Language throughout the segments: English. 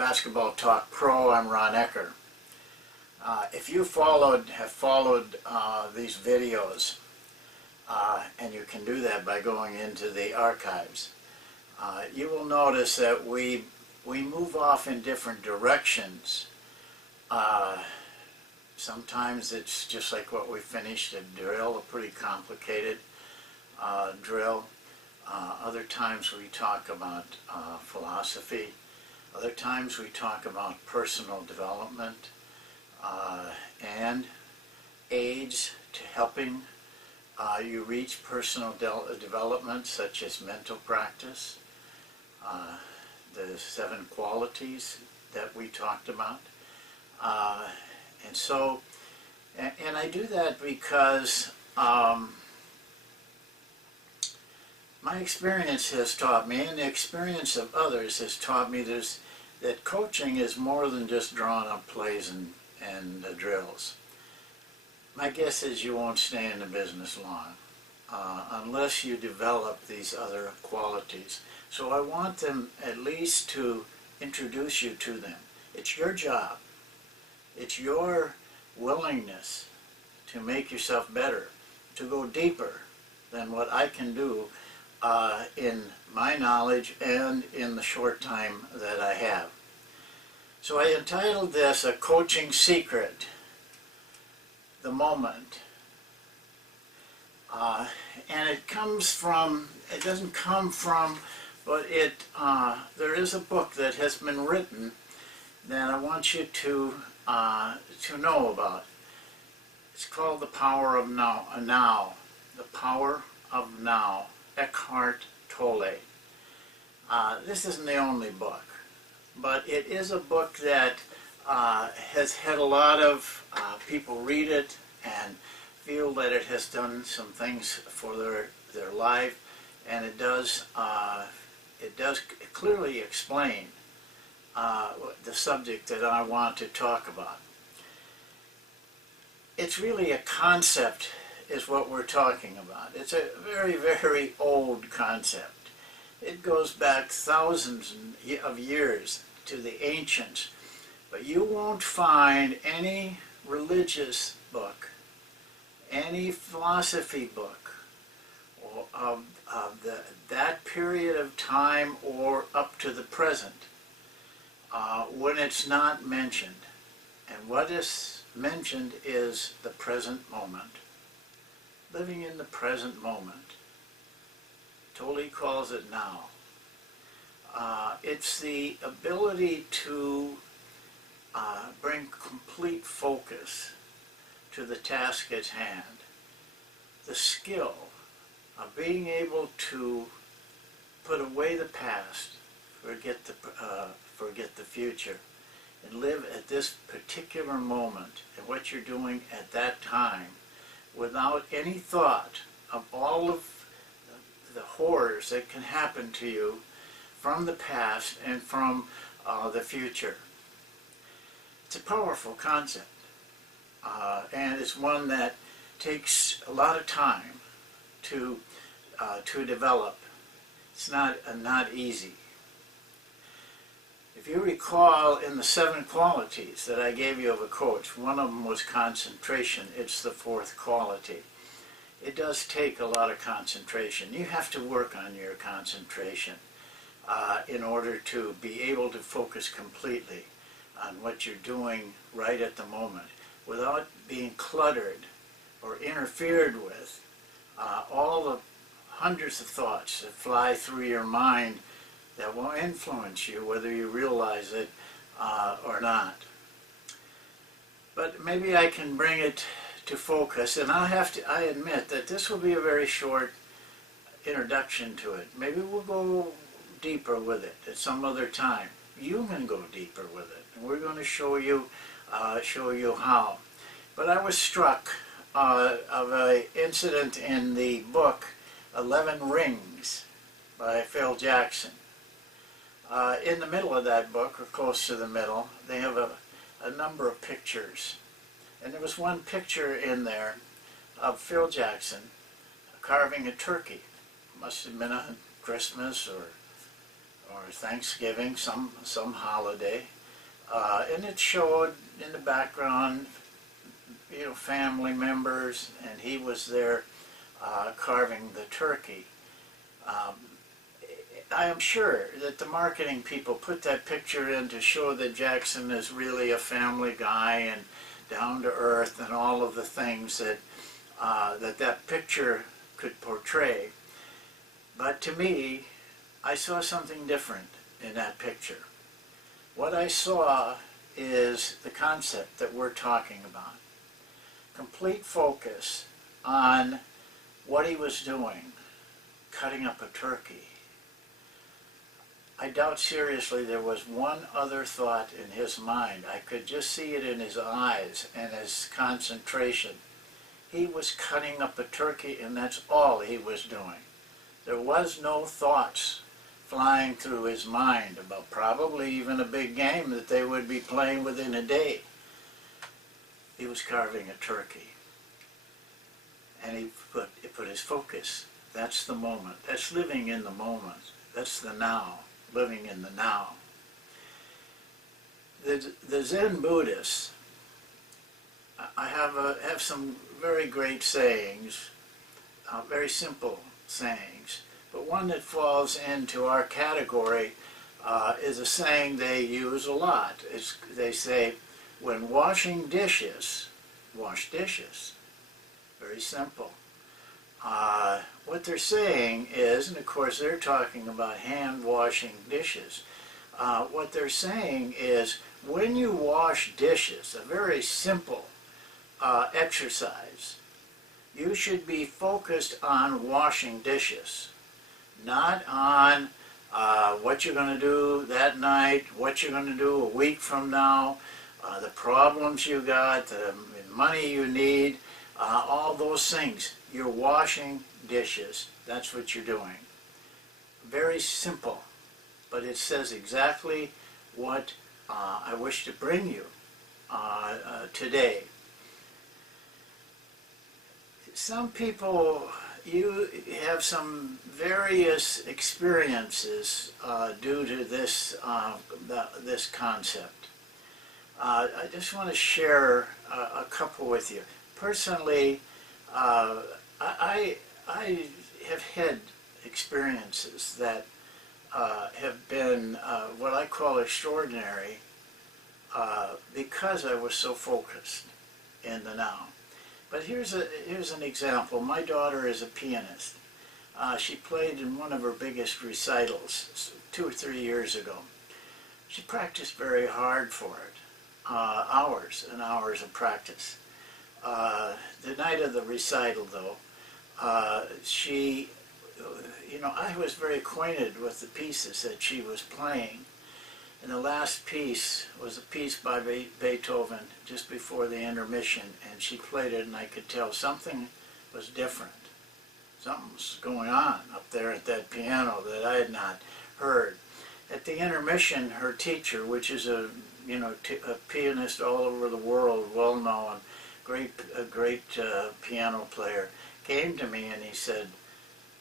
Basketball Talk Pro. I'm Ron Ecker. If you have followed these videos, and you can do that by going into the archives, you will notice that we move off in different directions. Sometimes it's just like what we finished, a drill, a pretty complicated drill. Other times we talk about philosophy. Other times we talk about personal development and aids to helping you reach personal development, such as mental practice, the 7 qualities that we talked about. And so, and I do that because my experience has taught me, and the experience of others has taught me that coaching is more than just drawing up plays and drills. My guess is you won't stay in the business long unless you develop these other qualities. So I want them at least to introduce you to them. It's your job. It's your willingness to make yourself better, to go deeper than what I can do in my knowledge and in the short time that I have. So I entitled this A Coaching Secret, The Moment. And it comes from, it doesn't come from, but there is a book that has been written that I want you to know about. It's called The Power of Now. The Power of Now. Eckhart Tolle. This isn't the only book, but it is a book that has had a lot of people read it and feel that it has done some things for their life, and it does clearly explain the subject that I want to talk about. It's really a concept is what we're talking about. It's a very, very old concept. It goes back thousands of years to the ancients, but you won't find any religious book, any philosophy book of that period of time or up to the present when it's not mentioned. And what is mentioned is the present moment. Living in the present moment. Tolle calls it now. It's the ability to bring complete focus to the task at hand. The skill of being able to put away the past, forget the future, and live at this particular moment and what you're doing at that time, without any thought of all of the horrors that can happen to you from the past and from the future. It's a powerful concept, and it's one that takes a lot of time to develop. It's not easy. If you recall, in the 7 qualities that I gave you of a coach, one of them was concentration. It's the 4th quality. It does take a lot of concentration. You have to work on your concentration in order to be able to focus completely on what you're doing right at the moment without being cluttered or interfered with all the hundreds of thoughts that fly through your mind that will influence you whether you realize it or not. But maybe I can bring it to focus, and I admit that this will be a very short introduction to it. Maybe we'll go deeper with it at some other time. You can go deeper with it, and we're going to show you how. But I was struck of an incident in the book 11 Rings by Phil Jackson. In the middle of that book, or close to the middle, they have a number of pictures. And there was one picture in there of Phil Jackson carving a turkey. Must have been on Christmas or Thanksgiving, some holiday, and it showed in the background, family members, and he was there carving the turkey. Um, I am sure that the marketing people put that picture in to show that Jackson is really a family guy and down to earth and all of the things that that picture could portray. But to me, I saw something different in that picture. What I saw is the concept that we're talking about. Complete focus on what he was doing, cutting up a turkey. I doubt seriously there was one other thought in his mind. I could just see it in his eyes and his concentration. He was cutting up a turkey, and that's all he was doing. There was no thoughts flying through his mind about probably even a big game that they would be playing within a day. He was carving a turkey. And he put his focus. That's the moment. That's living in the moment. That's the now. Living in the now. The Zen Buddhists, I have some very great sayings, very simple sayings, but one that falls into our category is a saying they use a lot. They say, when washing dishes, wash dishes. Very simple. What they're saying is, and of course they're talking about hand washing dishes, what they're saying is when you wash dishes, a very simple exercise, you should be focused on washing dishes, not on what you're going to do that night, what you're going to do a week from now, the problems you got, the money you need, all those things. You're washing dishes. That's what you're doing. Very simple, but it says exactly what I wish to bring you today. Some people, you have some various experiences due to this this concept. I just want to share a couple with you. Personally, I have had experiences that have been what I call extraordinary because I was so focused in the now. But here's an example. My daughter is a pianist. She played in one of her biggest recitals 2 or 3 years ago. She practiced very hard for it, hours and hours of practice. The night of the recital, though, I was very acquainted with the pieces that she was playing. And the last piece was a piece by Beethoven just before the intermission, and she played it, and I could tell something was different. Something was going on up there at that piano that I had not heard. At the intermission, her teacher, which is a pianist all over the world, well known, a great piano player, came to me and he said,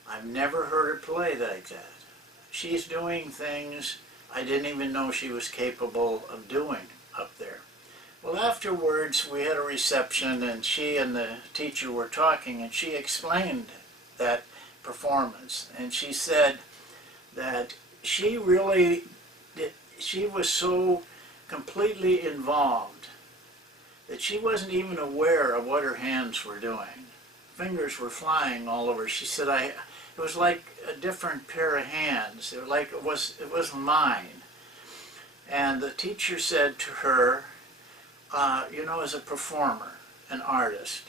"I've never heard her play like that. She's doing things I didn't even know she was capable of doing up there." Well, afterwards we had a reception, and she and the teacher were talking, and she explained that performance, and she said that she was so completely involved that she wasn't even aware of what her hands were doing. Fingers were flying all over. She said, it was like a different pair of hands. It was mine. And the teacher said to her, as a performer, an artist,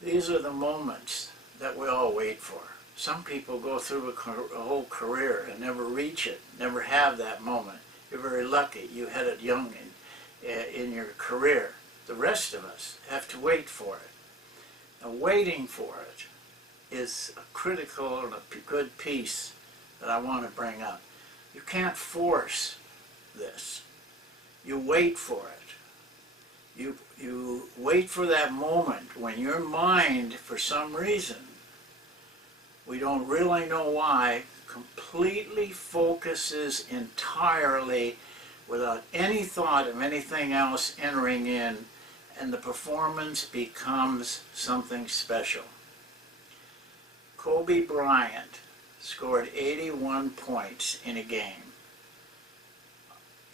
these are the moments that we all wait for. Some people go through a whole career and never reach it, never have that moment. You're very lucky. You had it young in your career. The rest of us have to wait for it. Now, waiting for it is a critical and a good piece that I want to bring up. You can't force this. You wait for it. You wait for that moment when your mind, for some reason, we don't really know why, completely focuses entirely without any thought of anything else entering in, and the performance becomes something special. Kobe Bryant scored 81 points in a game.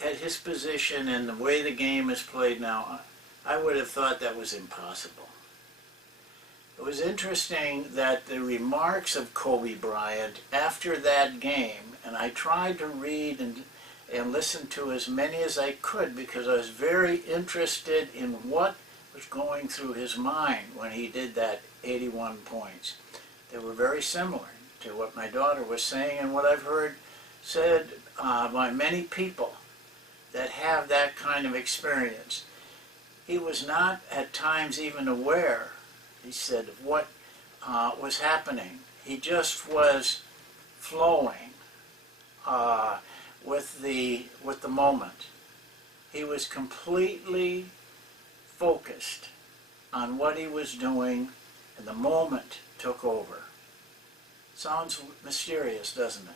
At his position and the way the game is played now, I would have thought that was impossible. It was interesting that the remarks of Kobe Bryant after that game, and I tried to read and listen to as many as I could because I was very interested in what was going through his mind when he did that 81 points. They were very similar to what my daughter was saying and what I've heard said by many people that have that kind of experience. He was not at times even aware, he said, of what was happening. He just was flowing with the moment. He was completely focused on what he was doing, and the moment took over. Sounds mysterious, doesn't it?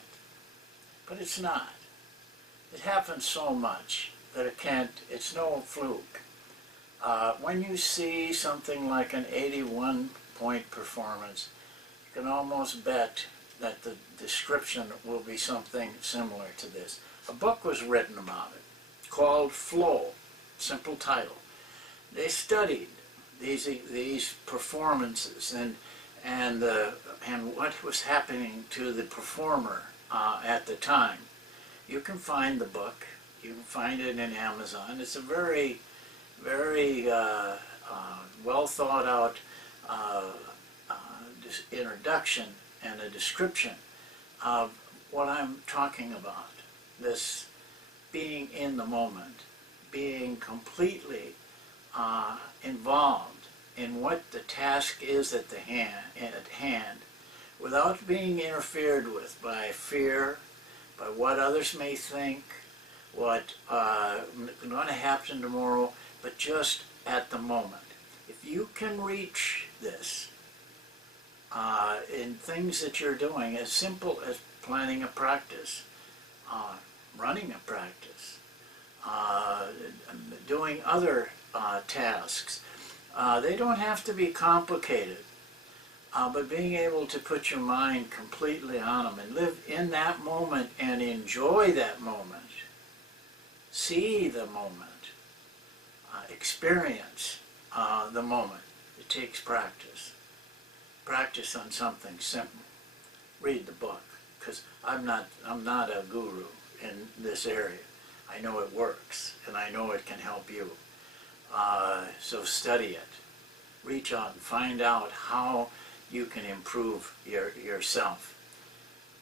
But it's not. It happens so much that it's no fluke. When you see something like an 81-point performance, you can almost bet that the description will be something similar to this. A book was written about it called Flow, simple title. They studied these performances and what was happening to the performer at the time. You can find the book. You can find it in Amazon. It's a very, very well thought out introduction and a description of what I'm talking about. This being in the moment, being completely involved in what the task is at hand, without being interfered with by fear, by what others may think, what is going to happen tomorrow, but just at the moment. If you can reach this in things that you're doing, as simple as planning a practice, running a practice, doing other tasks, they don't have to be complicated, but being able to put your mind completely on them and live in that moment and enjoy that moment, see the moment, experience the moment. It takes practice. Practice on something simple. Read the book, because I'm not a guru in this area. I know it works, and I know it can help you. So study it. Reach out and find out how you can improve yourself.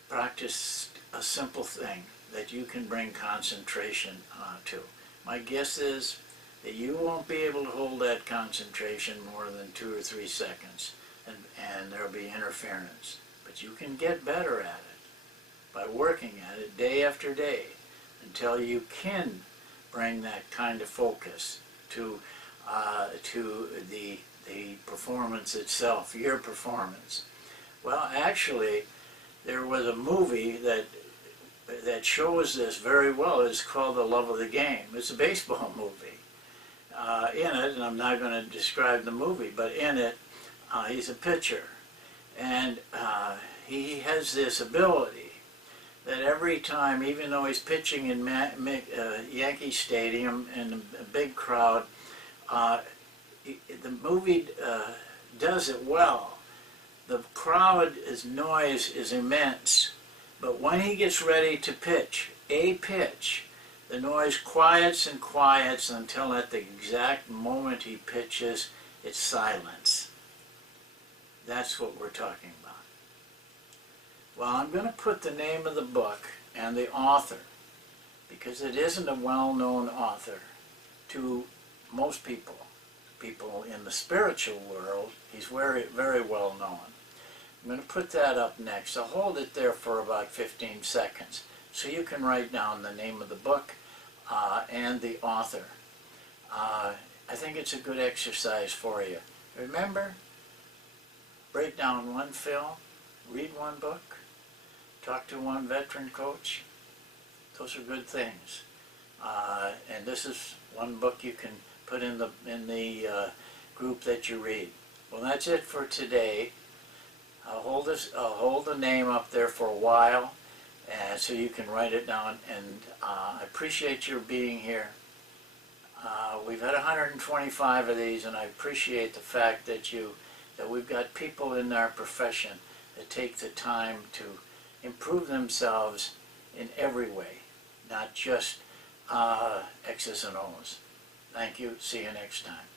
Practice a simple thing that you can bring concentration to. My guess is that you won't be able to hold that concentration more than 2 or 3 seconds, and there'll be interference. But you can get better at it by working at it day after day until you can bring that kind of focus to the performance itself, your performance. Well, actually, there was a movie that shows this very well. It's called The Love of the Game. It's a baseball movie. In it, and I'm not going to describe the movie, but in it, he's a pitcher, and he has this ability that every time, even though he's pitching in Yankee Stadium in a big crowd, the movie does it well. The crowd's noise is immense, but when he gets ready to pitch a pitch, the noise quiets and quiets until at the exact moment he pitches, it's silence. That's what we're talking about. Well, I'm going to put the name of the book and the author, because it isn't a well-known author to most people. People in the spiritual world, he's very, very well known. I'm going to put that up next. I'll hold it there for about 15 seconds so you can write down the name of the book and the author. I think it's a good exercise for you. Remember, break down one film, read one book, talk to one veteran coach. Those are good things. And this is one book you can put in the group that you read. Well, that's it for today. I'll hold the name up there for a while, and so you can write it down. And I appreciate your being here. We've had 125 of these, and I appreciate the fact that we've got people in our profession that take the time to improve themselves in every way, not just X's and O's. Thank you. See you next time.